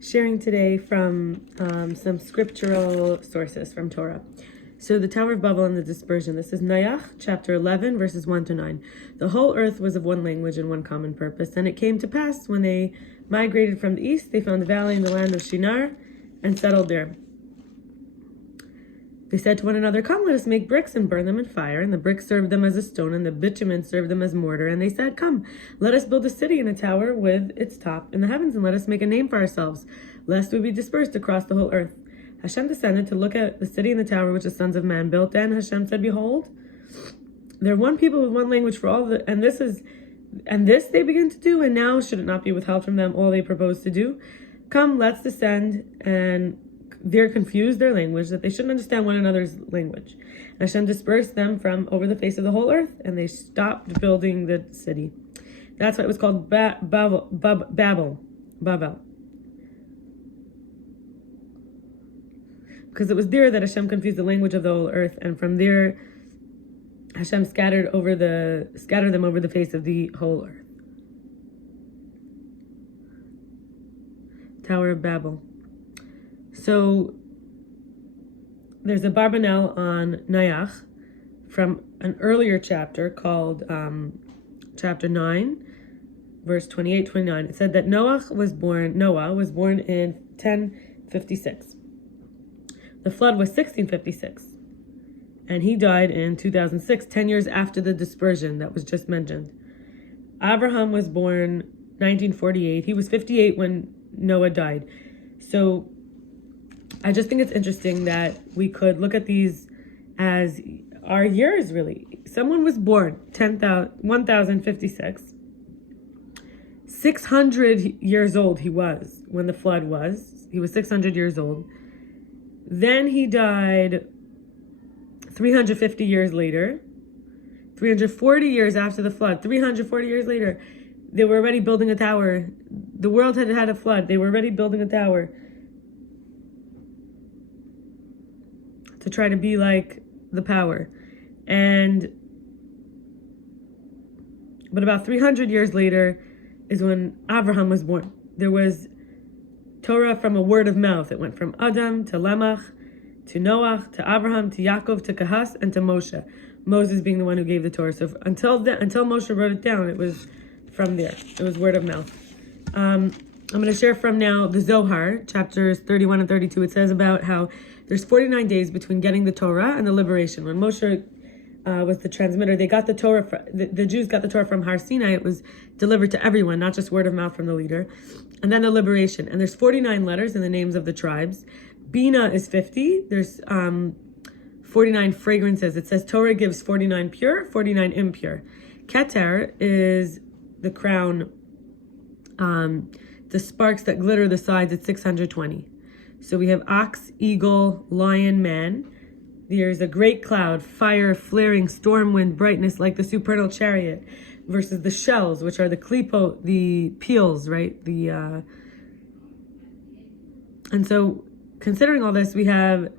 Sharing today from some scriptural sources from Torah. So the Tower of Babel and the dispersion. This is Nayach, chapter 11, verses 1 to 9. The whole earth was of one language and one common purpose. And it came to pass, when they migrated from the east, they found a valley in the land of Shinar and settled there. They said to one another, "Come, let us make bricks and burn them in fire." And the bricks served them as a stone, and the bitumen served them as mortar. And they said, "Come, let us build a city and a tower with its top in the heavens, and let us make a name for ourselves, lest we be dispersed across the whole earth." Hashem descended to look at the city and the tower which the sons of man built. Then Hashem said, "Behold, there are one people with one language for all the and this they begin to do, and now should it not be withheld from them all they propose to do? Come, let's descend and they're confused their language, that they shouldn't understand one another's language." And Hashem dispersed them from over the face of the whole earth, and they stopped building the city. That's why it was called Babel. Because it was there that Hashem confused the language of the whole earth, and from there Hashem scattered them over the face of the whole earth. Tower of Babel. So there's a abarbanel on Nayach from an earlier chapter called chapter 9, verse 28-29. It said that Noah was born in 1056. The flood was 1656. And he died in 2006, 10 years after the dispersion that was just mentioned. Abraham was born 1948. He was 58 when Noah died. So I just think it's interesting that we could look at these as our years, really. Someone was born 1056. 600 years old he was when the flood was. He was 600 years old. Then he died 350 years later. 340 years after the flood. 340 years later, they were already building a tower. The world had had a flood. They were already building a tower to try to be like the power. But about 300 years later is when Abraham was born. There was Torah from a word of mouth. It went from Adam to Lamach to Noah to Abraham to Yaakov to Kahas and to Moshe. Moses being the one who gave the Torah. So until Moshe wrote it down, it was from there. It was word of mouth. I'm going to share from now the Zohar, chapters 31 and 32. It says about how there's 49 days between getting the Torah and the liberation. When Moshe was the transmitter, they got the Torah. The Jews got the Torah from Har Sinai. It was delivered to everyone, not just word of mouth from the leader. And then the liberation. And there's 49 letters in the names of the tribes. Bina is 50. There's 49 fragrances. It says Torah gives 49 pure, 49 impure. Keter is the crown. The sparks that glitter the sides at 620. So we have ox, eagle, lion, man. There's a great cloud, fire, flaring, storm wind, brightness like the supernal chariot, versus the shells, which are the klipo, the peels, right? And so considering all this, we have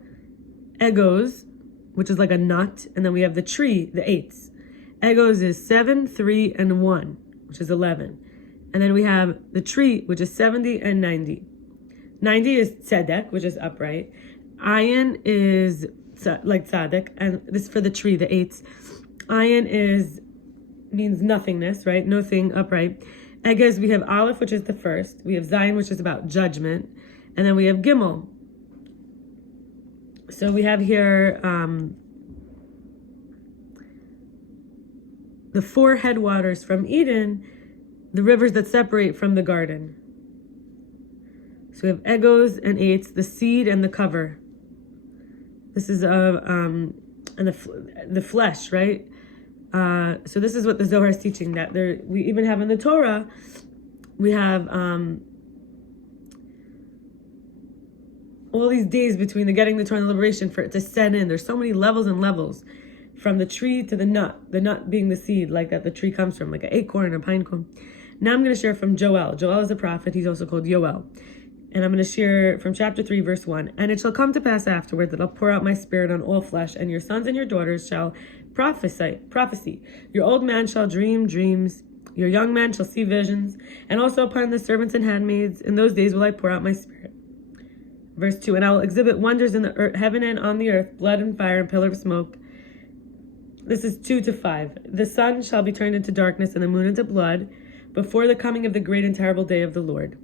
egos, which is like a nut, and then we have the tree, the eights. Egos is 7, 3, and 1, which is 11. And then we have the tree, which is 70 and 90. 90 is tzedek, which is upright. Ayin is like tzaddik, and this is for the tree, the eights. Ayin means nothingness, right? Nothing, upright. Eges, we have Aleph, which is the first. We have Zayin, which is about judgment. And then we have Gimel. So we have here the 4 headwaters from Eden, the rivers that separate from the garden. So we have egos and eights, the seed and the cover. This is and the flesh, right? So this is what the Zohar is teaching, that we even have in the Torah, we have all these days between the getting the Torah and the liberation for it to set in. There's so many levels and levels, from the tree to the nut being the seed, like that the tree comes from, like an acorn or pine cone. Now I'm going to share from Joel. Joel is a prophet. He's also called Yoel. And I'm going to share from chapter 3, verse 1. "And it shall come to pass afterward that I'll pour out my spirit on all flesh, and your sons and your daughters shall prophesy. Your old man shall dream dreams, Your young men shall see visions, and also upon the servants and handmaids. In those days will I pour out my spirit. Verse 2, and I will exhibit wonders in the heaven and on the earth, blood and fire and pillar of smoke. This is 2-5. The sun shall be turned into darkness and the moon into blood before the coming of the great and terrible day of the Lord.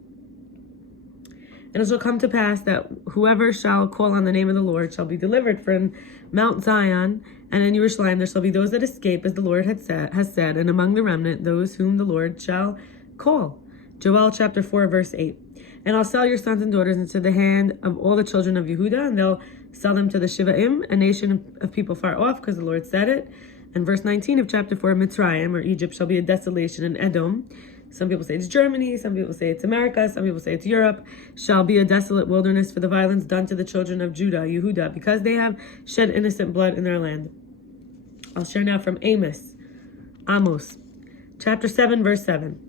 And it shall come to pass that whoever shall call on the name of the Lord shall be delivered. For in Mount Zion and in Jerusalem there shall be those that escape, as the Lord has said, and among the remnant those whom the Lord shall call. Joel chapter 4, verse 8. And I'll sell your sons and daughters into the hand of all the children of Yehuda, and they'll sell them to the Shivaim, a nation of people far off, because the Lord said it. And verse 19 of chapter 4, Mitzrayim, or Egypt, shall be a desolation, and Edom, some people say it's Germany, some people say it's America, some people say it's Europe, shall be a desolate wilderness for the violence done to the children of Judah, Yehuda, because they have shed innocent blood in their land. I'll share now from Amos, chapter 7, verse 7.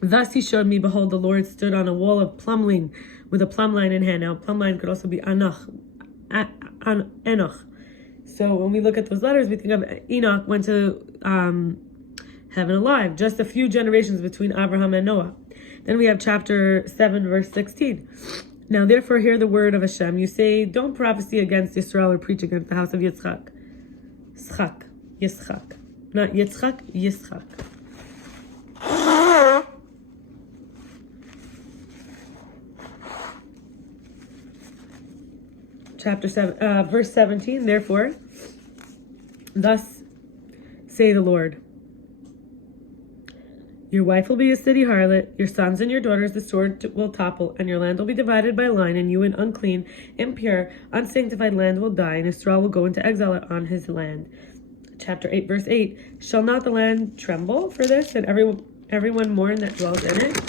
Thus he showed me, behold, the Lord stood on a wall of plumling with a plumb line in hand. Now, plumb line could also be Enoch. So when we look at those letters, we think of Enoch went to heaven alive, just a few generations between Abraham and Noah. Then we have chapter 7, verse 16. Now, therefore, hear the word of Hashem. You say, don't prophesy against Israel or preach against the house of Yitzchak. Yitzchak. Not Yitzchak, Yitzchak. Chapter 7, verse 17, therefore, thus say the Lord, your wife will be a city harlot, your sons and your daughters the sword will topple, and your land will be divided by line, and you, an unclean, impure, unsanctified land, will die, and Israel will go into exile on his land. Chapter 8, verse 8, shall not the land tremble for this, and everyone mourn that dwells in it?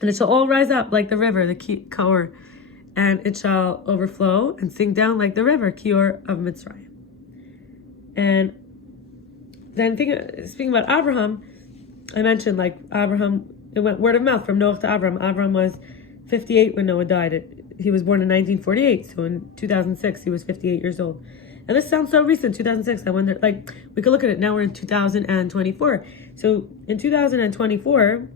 And it shall all rise up like the river, the Kihor, and it shall overflow and sink down like the river, Kihor of Mitzrayim. And then speaking about Abraham, I mentioned like Abraham, it went word of mouth from Noah to Abraham. Abraham was 58 when Noah died. He was born in 1948, so in 2006 he was 58 years old. And this sounds so recent, 2006. I wonder, like, we could look at it now. We're in 2024. So in 2024,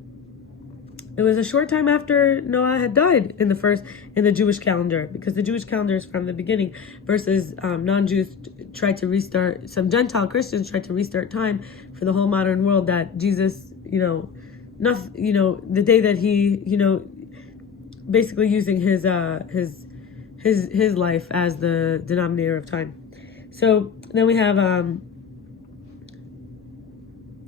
it was a short time after Noah had died in the Jewish calendar, because the Jewish calendar is from the beginning, versus non-Jews tried to restart, some Gentile Christians tried to restart time for the whole modern world, that Jesus, the day that he, basically using his life as the denominator of time. So then we have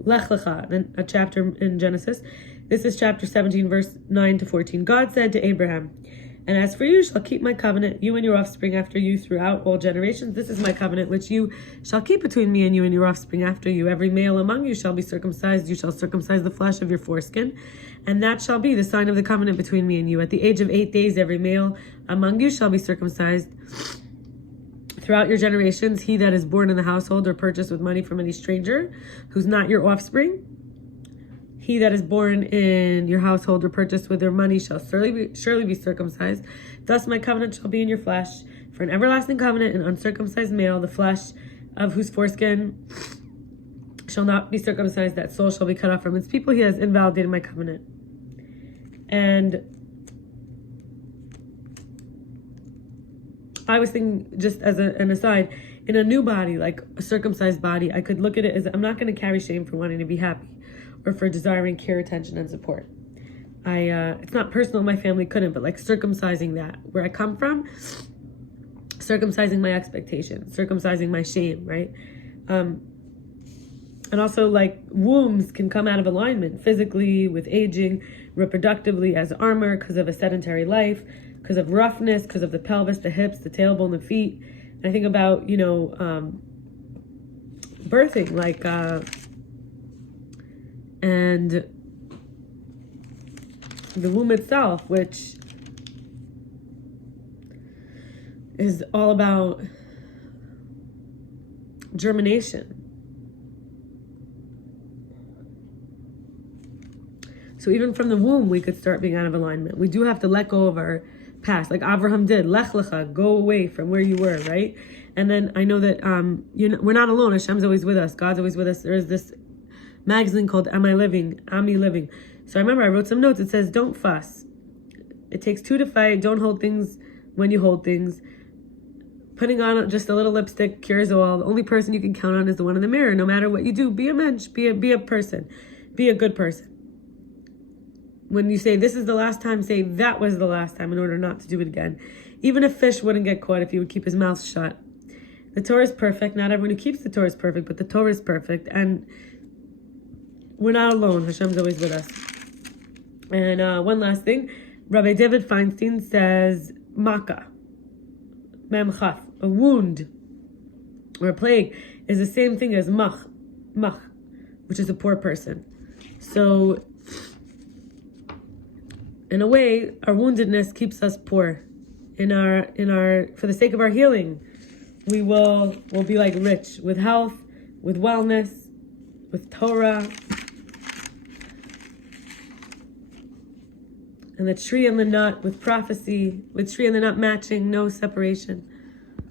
Lech Lecha, then a chapter in Genesis. This is chapter 17, verse 9 to 14. God said to Abraham, and as for you, you shall keep my covenant, you and your offspring after you throughout all generations. This is my covenant, which you shall keep between me and you and your offspring after you. Every male among you shall be circumcised. You shall circumcise the flesh of your foreskin, and that shall be the sign of the covenant between me and you. At the age of 8 days, every male among you shall be circumcised. Throughout your generations, he that is born in the household or purchased with money from any stranger, who's not your offspring, he that is born in your household or purchased with their money shall surely be circumcised. Thus my covenant shall be in your flesh, for an everlasting covenant, an uncircumcised male, the flesh of whose foreskin shall not be circumcised, that soul shall be cut off from its people. He has invalidated my covenant. And I was thinking, just as an aside, in a new body, like a circumcised body, I could look at it as, I'm not going to carry shame for wanting to be happy or for desiring care, attention, and support. It's not personal, my family couldn't, but like circumcising that, where I come from, circumcising my expectations, circumcising my shame, right? And also, like, wombs can come out of alignment physically, with aging, reproductively, as armor, because of a sedentary life, because of roughness, because of the pelvis, the hips, the tailbone, the feet. And I think about, birthing, like, and the womb itself, which is all about germination. So even from the womb, we could start being out of alignment. We do have to let go of our past, like Abraham did. Lech lecha, go away from where you were, right? And then I know that we're not alone. Hashem's always with us. God's always with us. There is this magazine called AmiLiving. So I remember I wrote some notes. It says, don't fuss. It takes two to fight. Don't hold things when you hold things. Putting on just a little lipstick cures all. The only person you can count on is the one in the mirror. No matter what you do, be a mensch, be a person, be a good person. When you say this is the last time, say that was the last time in order not to do it again. Even a fish wouldn't get caught if he would keep his mouth shut. The Torah is perfect. Not everyone who keeps the Torah is perfect, but the Torah is perfect. And we're not alone. Hashem's always with us. And one last thing. Rabbi David Feinstein says, Maka, Memchaf, a wound or a plague is the same thing as mach, which is a poor person. So, in a way, our woundedness keeps us poor. For the sake of our healing, we'll be like rich with health, with wellness, with Torah, and the tree and the nut with prophecy, with tree and the nut matching, no separation.